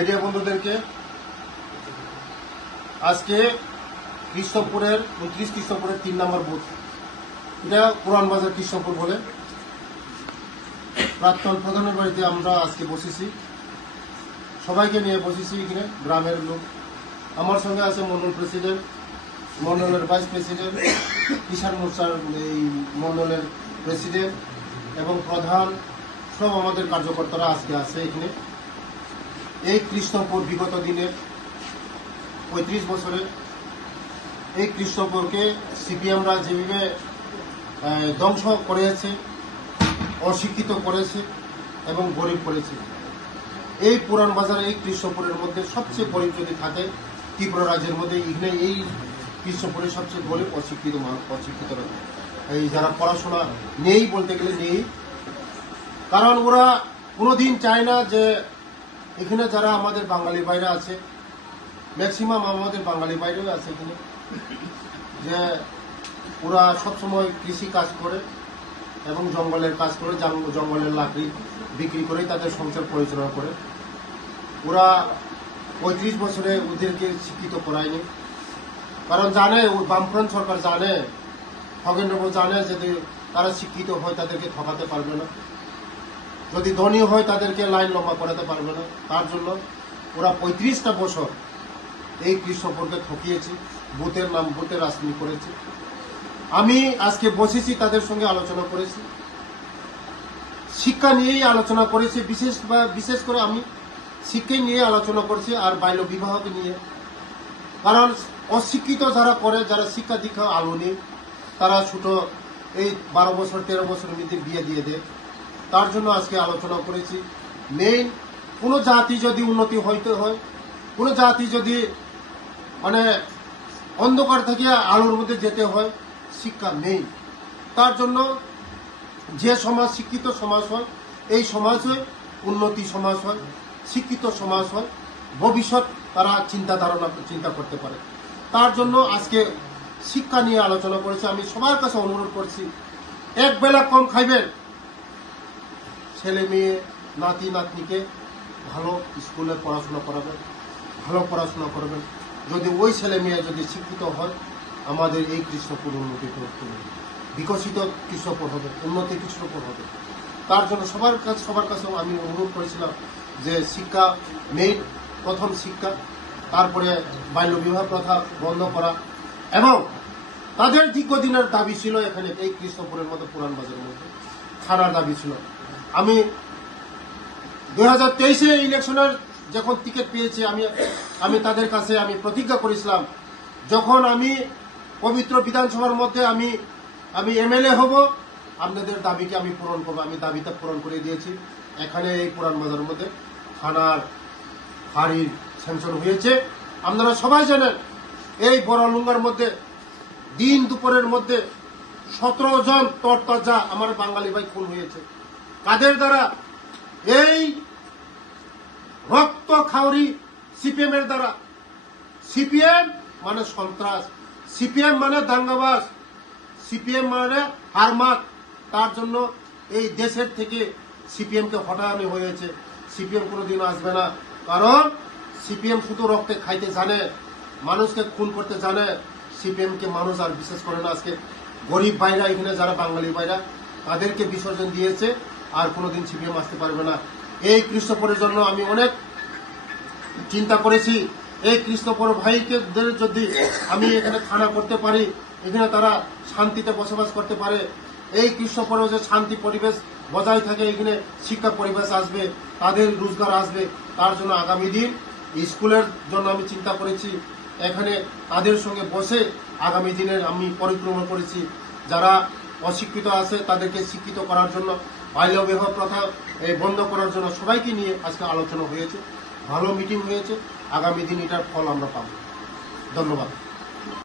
Media বন্ধুদেরকে আজকে কৃষ্ণপুরের 29 কৃষ্ণপুরের 3 নম্বর booth, এটা পুরান বাজার কৃষ্ণপুর বলে প্রাক্তন প্রধানের বাড়িতে আমরা আজকে বসেছি। সবাইকে নিয়ে বসেছি, এখানে গ্রামের লোক। আমার সঙ্গে আছে মন্ডল প্রেসিডেন্ট, মন্ডলের ভাইস প্রেসিডেন্ট, কিষাণ মোর্চার এই মন্ডলের প্রেসিডেন্ট এবং প্রধান, সব আমাদের কার্যকর্তারা আজকে আছে এখানে। এই কৃষ্ণপুর বিগত দিনের 35 বছরে এই কৃষ্ণপুরকে সিপিএমরা যেভাবে ধ্বংস করেছে, অশিক্ষিত করেছে এবং গরিব করেছে। এই পুরান বাজারে এই কৃষ্ণপুরের মধ্যে সবচেয়ে গরিব যদি থাকে ত্রিপুরা রাজ্যের মধ্যে, এখানে এই কৃষ্ণপুরে সবচেয়ে গরিব অশিক্ষিত এই যারা পড়াশোনা নেই বলতে গেলে নেই, কারণ ওরা কোনোদিন চায় না যে এখানে যারা আমাদের বাঙালি বাইরে আছে, ম্যাক্সিমাম আমাদের বাঙালি বাইরেও আছে এখানে, যে ওরা সবসময় কৃষি কাজ করে এবং জঙ্গলের কাজ করে, জঙ্গলের লাকড়ি বিক্রি করে তাদের সংসার পরিচালনা করে। ওরা 35 বছরে ওদেরকে শিক্ষিত করায়নি, কারণ জানে বামফ্রন্ট সরকার জানে, খগেনবাবু জানে যদি তারা শিক্ষিত হয় তাদেরকে ঠকাতে পারবে না, যদি ধনী হয় তাদেরকে লাইন লম্বা করাতে পারবে না। তার জন্য ওরা 35টা বছর এই কৃষ্ণপুরকে ঠকিয়েছে, বুথের নাম বুথে রাজনীতি করেছে। আমি আজকে বসেছি, তাদের সঙ্গে আলোচনা করেছি, শিক্ষা নিয়েই আলোচনা করেছি, বিশেষ করে আমি শিক্ষা নিয়ে আলোচনা করেছি আর বাল্য বিবাহকে নিয়ে। কারণ অশিক্ষিত যারা করে, যারা শিক্ষা দীক্ষা আলো নেই, তারা ছোট এই 12 বছর 13 বছরের মধ্যে বিয়ে দিয়ে দেয়। তার জন্য আজকে আলোচনা করেছি। মেইন কোনো জাতি যদি উন্নতি হইতে হয়, কোনো জাতি যদি মানে অন্ধকার থেকে আলোর মধ্যে যেতে হয়, শিক্ষা নেই। তার জন্য যে সমাজ শিক্ষিত সমাজ হয়, এই সমাজ হয় উন্নতি সমাজ হয়, শিক্ষিত সমাজ হয়, ভবিষ্যৎ তারা চিন্তা করতে পারে। তার জন্য আজকে শিক্ষা নিয়ে আলোচনা করেছি। আমি সবার কাছে অনুরোধ করছি, এক বেলা কম খাইবেন, ছেলে মেয়ে নাতি নাতনিকে ভালো স্কুলে পড়াশোনা করাবেন, ভালো পড়াশোনা করবেন। যদি ওই ছেলে মেয়ে যদি শিক্ষিত হয়, আমাদের এই কৃষ্ণপুর উন্নতি করতে হবে, বিকশিত কৃষ্ণপুর হবে, উন্নতি কৃষ্ণপুর হবে। তার জন্য সবার কাছে আমি অনুরোধ করেছিলাম যে শিক্ষা মেইন, প্রথম শিক্ষা, তারপরে বাল্য বিবাহ প্রথা বন্ধ করা, এবং তাদের দীর্ঘদিনের দাবি ছিল এখানে এই কৃষ্ণপুরের মতো পুরান বাজারের মধ্যে থানার দাবি ছিল। আমি 2023 ইলেকশনের যখন টিকিট পেয়েছি, আমি তাদের কাছে আমি প্রতিজ্ঞা করেছিলাম, যখন আমি পবিত্র বিধানসভার মধ্যে আমি এমএলএ হব, আপনাদের দাবিকে আমি পূরণ করবো। আমি দাবিটা পূরণ করে দিয়েছি। এখানে এই পুরান বাজারের মধ্যে থানার ফাঁড়ির স্যাংশন হয়েছে। আপনারা সবাই জানেন, এই বড়লুঙ্গার মধ্যে দিন দুপুরের মধ্যে 17 জন তরতাজা আমার বাঙালি ভাই খুন হয়েছে। কাদের দ্বারা? এই রক্ত খাওয়ারি সিপিএম এর দ্বারা। সিপিএম মানে সন্ত্রাস, সিপিএম মানে দাঙ্গাবাজ, সিপিএম মানে হারমাত। তার জন্য এই দেশের থেকে সিপিএম কে হটানো হয়েছে। সিপিএম কোনোদিন আসবে না, কারণ সিপিএম শুধু রক্তে খাইতে জানে, মানুষকে খুন করতে জানে। সিপিএম কে মানুষ আর বিশ্বাস করে না। আজকে গরিব ভাইরা, এখানে যারা বাঙালি ভাইরা, তাদেরকে বিসর্জন দিয়েছে, আর কোনোদিন সিপিএম আসতে পারবে না। এই কৃষ্ণপুরের জন্য আমি অনেক চিন্তা করেছি। এই কৃষ্ণপুর ভাইকে যদি আমি এখানে থানা করতে পারি, এখানে তারা শান্তিতে বসবাস করতে পারে, এই কৃষ্ণপুরে যে শান্তি পরিবেশ বজায় থাকে, এখানে শিক্ষা পরিবেশ আসবে, তাদের রোজগার আসবে। তার জন্য আগামী দিন স্কুলের জন্য আমি চিন্তা করেছি। এখানে তাদের সঙ্গে বসে আগামী দিনের আমি পরিক্রমা করেছি, যারা অশিক্ষিত আছে তাদেরকে শিক্ষিত করার জন্য, বাল্য বিবাহ প্রথা বন্ধ করার জন্য সবাইকে নিয়ে আজকে আলোচনা হয়েছে, ভালো মিটিং হয়েছে। আগামী দিন এটার ফল আমরা পাব। ধন্যবাদ।